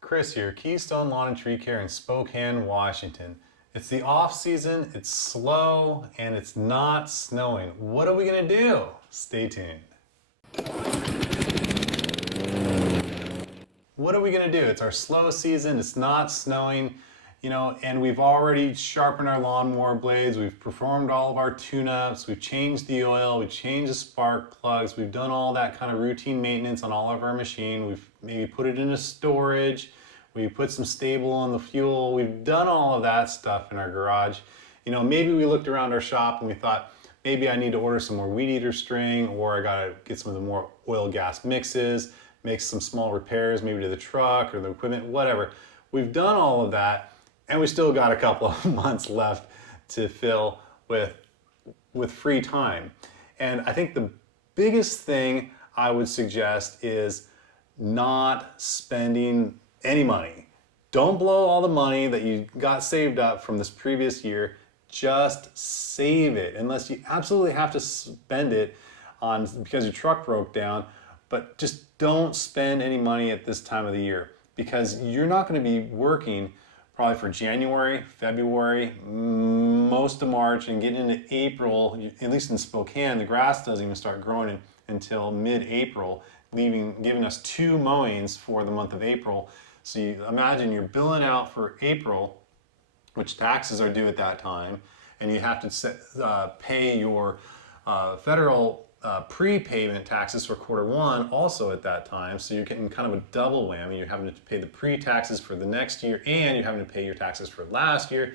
Chris here, Keystone Lawn and Tree Care in Spokane, Washington. It's the off season, it's slow, and it's not snowing. What are we gonna do? Stay tuned. What are we gonna do? It's our slow season, it's not snowing, and we've already sharpened our lawnmower blades, we've performed all of our tune-ups, we've changed the oil, we've changed the spark plugs, we've done all that kind of routine maintenance on all of our machine, we've maybe put it into storage, we put some stable on the fuel, we've done all of that stuff in our garage. Maybe we looked around our shop and we thought, maybe I need to order some more weed eater string, or I gotta get some of the more oil gas mixes, make some small repairs, maybe to the truck or the equipment, whatever. We've done all of that, and we still got a couple of months left to fill with free time. And I think the biggest thing I would suggest is not spending any money. Don't blow all the money that you got saved up from this previous year. Just save it, unless you absolutely have to spend it on because your truck broke down. But just don't spend any money at this time of the year, because you're not going to be working probably for January, February, most of March, and getting into April. At least in Spokane, the grass doesn't even start growing until mid-April, giving us 2 mowings for the month of April. So you imagine you're billing out for April, which taxes are due at that time, and you have to pay your federal prepayment taxes for Q1 also at that time. So you're getting kind of a double whammy. You're having to pay the pre-taxes for the next year, and you're having to pay your taxes for last year.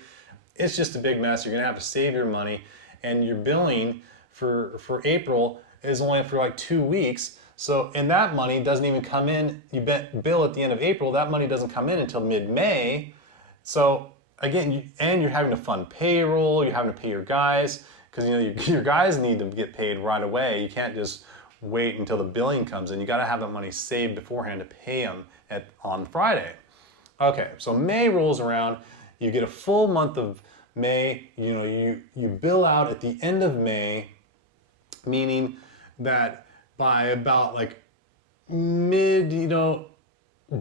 It's just a big mess. You're gonna have to save your money, and your billing for April is only for like 2 weeks. So, and that money doesn't even come in. You bill at the end of April, that money doesn't come in until mid-May. So again, and you're having to fund payroll, you're having to pay your guys, because your guys need to get paid right away. You can't just wait until the billing comes in. You got to have that money saved beforehand to pay them on Friday. Okay, so May rolls around, you get a full month of May. You bill out at the end of May, meaning that by about like mid,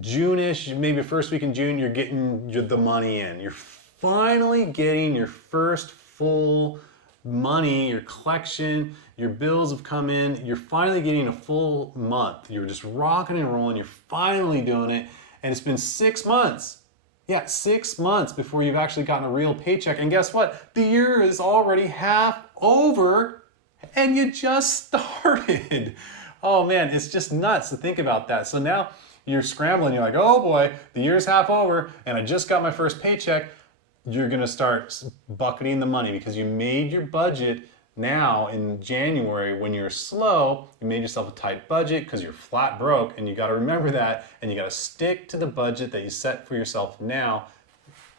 June-ish, maybe first week in June, you're getting the money in. You're finally getting your first full money, your collection, your bills have come in, you're finally getting a full month. You're just rocking and rolling, you're finally doing it, and it's been 6 months. Yeah, 6 months before you've actually gotten a real paycheck. And guess what? The year is already half over, and you just started. Oh man, it's just nuts to think about that. So now you're scrambling, you're like, oh boy, the year's half over, and I just got my first paycheck. You're gonna start bucketing the money because you made your budget now in January. When you're slow, you made yourself a tight budget because you're flat broke, and you gotta remember that, and you gotta stick to the budget that you set for yourself now.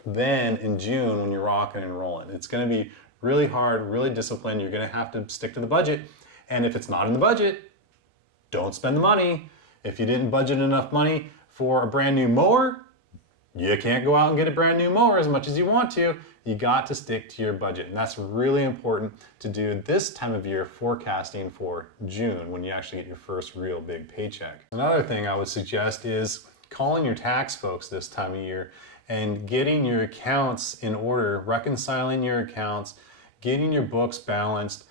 Then in June, when you're rocking and rolling, it's gonna be really hard, really disciplined. You're gonna have to stick to the budget. And if it's not in the budget, don't spend the money. If you didn't budget enough money for a brand new mower, you can't go out and get a brand new mower as much as you want to. You got to stick to your budget. And that's really important to do this time of year, forecasting for June, when you actually get your first real big paycheck. Another thing I would suggest is calling your tax folks this time of year and getting your accounts in order, reconciling your accounts, getting your books balanced,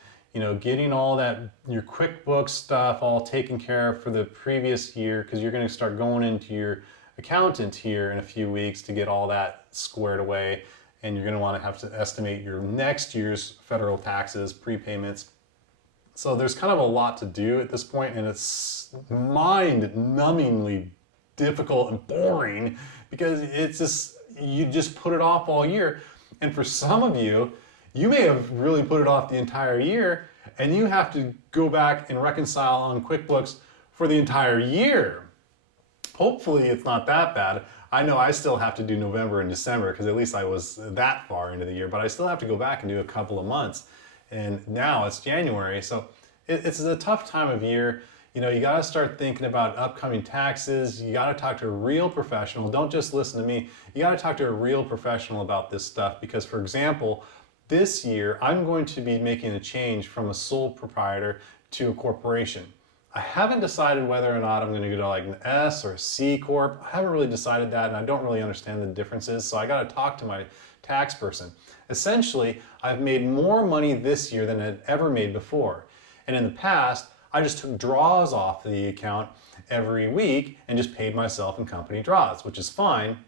getting all that, your QuickBooks stuff all taken care of for the previous year, because you're going to start going into your accountant here in a few weeks to get all that squared away, and you're going to want to have to estimate your next year's federal taxes, prepayments. So there's kind of a lot to do at this point, and it's mind-numbingly difficult and boring because you just put it off all year. And for some of you, you may have really put it off the entire year, and you have to go back and reconcile on QuickBooks for the entire year. Hopefully it's not that bad. I know I still have to do November and December because at least I was that far into the year, but I still have to go back and do a couple of months. And now it's January, so it's a tough time of year. You got to start thinking about upcoming taxes. You got to talk to a real professional. Don't just listen to me. You got to talk to a real professional about this stuff because, for example, this year I'm going to be making a change from a sole proprietor to a corporation. I haven't decided whether or not I'm going to go to like an S or a C Corp. I haven't really decided that, and I don't really understand the differences, so I got to talk to my tax person. Essentially, I've made more money this year than I'd ever made before. And in the past, I just took draws off the account every week and just paid myself in company draws, which is fine.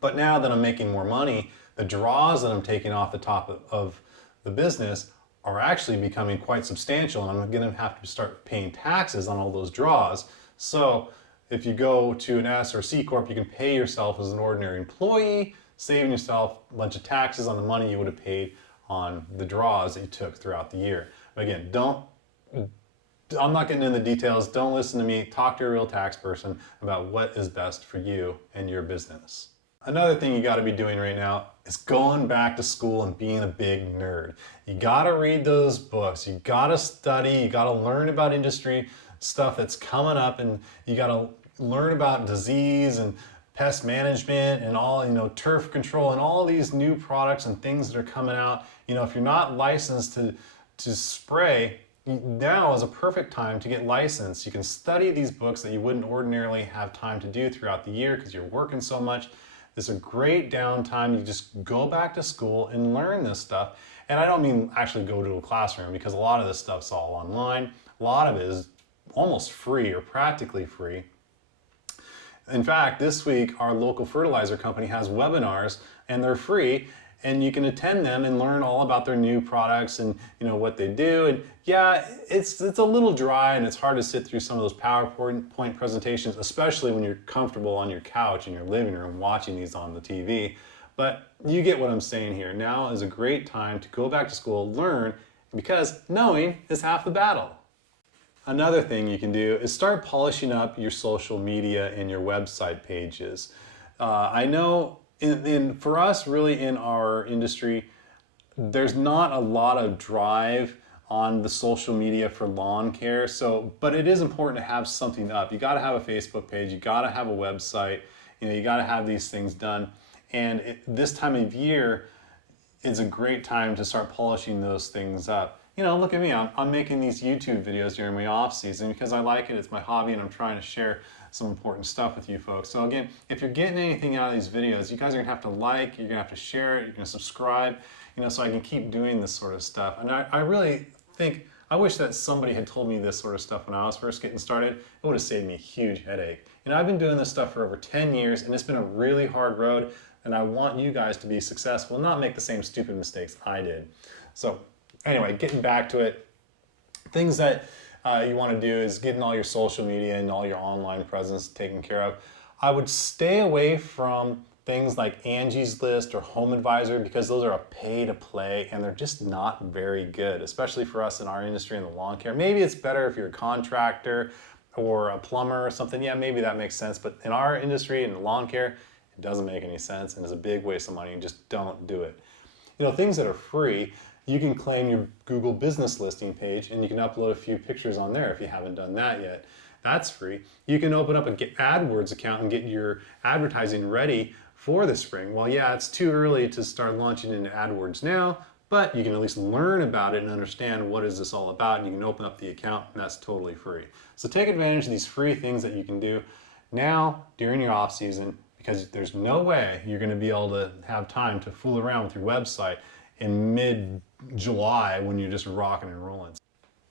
But now that I'm making more money, the draws that I'm taking off the top of the business are actually becoming quite substantial, and I'm going to have to start paying taxes on all those draws. So if you go to an S or C Corp, you can pay yourself as an ordinary employee, saving yourself a bunch of taxes on the money you would have paid on the draws that you took throughout the year. But again, I'm not getting into the details. Don't listen to me. Talk to a real tax person about what is best for you and your business. Another thing you got to be doing right now is going back to school and being a big nerd. You got to read those books. You got to study. You got to learn about industry stuff that's coming up, and you got to learn about disease and pest management and all, turf control and all these new products and things that are coming out. If you're not licensed to spray, now is a perfect time to get licensed. You can study these books that you wouldn't ordinarily have time to do throughout the year because you're working so much. It's a great downtime. You just go back to school and learn this stuff. And I don't mean actually go to a classroom, because a lot of this stuff's all online. A lot of it is almost free or practically free. In fact, this week our local fertilizer company has webinars, and they're free, and you can attend them and learn all about their new products and what they do. And yeah, it's a little dry and it's hard to sit through some of those PowerPoint presentations, especially when you're comfortable on your couch in your living room watching these on the TV. But you get what I'm saying here. Now is a great time to go back to school, learn, because knowing is half the battle. Another thing you can do is start polishing up your social media and your website pages. I know for us, really, in our industry, there's not a lot of drive on the social media for lawn care. But it is important to have something up. You got to have a Facebook page. You got to have a website. You got to have these things done. And this time of year is a great time to start polishing those things up. Look at me. I'm making these YouTube videos during my off season because I like it. It's my hobby, and I'm trying to share some important stuff with you folks. So again, if you're getting anything out of these videos, you guys are gonna have to like, you're gonna have to share it, you're gonna subscribe, so I can keep doing this sort of stuff. And I really think, I wish that somebody had told me this sort of stuff when I was first getting started. It would have saved me a huge headache. I've been doing this stuff for over 10 years, and it's been a really hard road, and I want you guys to be successful and not make the same stupid mistakes I did. So anyway, getting back to it, things that you want to do is getting all your social media and all your online presence taken care of. I would stay away from things like Angie's List or Home Advisor, because those are a pay to play and they're just not very good, especially for us in our industry in the lawn care. Maybe it's better if you're a contractor or a plumber or something. Yeah, maybe that makes sense. But in our industry, in the lawn care, it doesn't make any sense and it's a big waste of money, and just don't do it. Things that are free, you can claim your Google business listing page and you can upload a few pictures on there if you haven't done that yet. That's free. You can open up an AdWords account and get your advertising ready for the spring. Well, yeah, it's too early to start launching into AdWords now, but you can at least learn about it and understand what is this all about, and you can open up the account, and that's totally free. So take advantage of these free things that you can do now during your off season, because there's no way you're going to be able to have time to fool around with your website in mid-July when you're just rocking and rolling.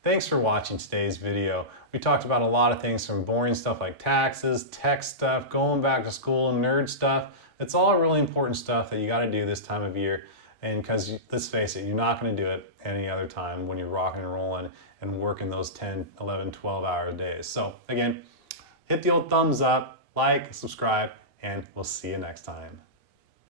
Thanks for watching today's video. We talked about a lot of things, from boring stuff like taxes, tech stuff, going back to school, nerd stuff. It's all really important stuff that you got to do this time of year. And because let's face it, you're not going to do it any other time when you're rocking and rolling and working those 10, 11, 12-hour days. So again, hit the old thumbs up, like, subscribe, and we'll see you next time.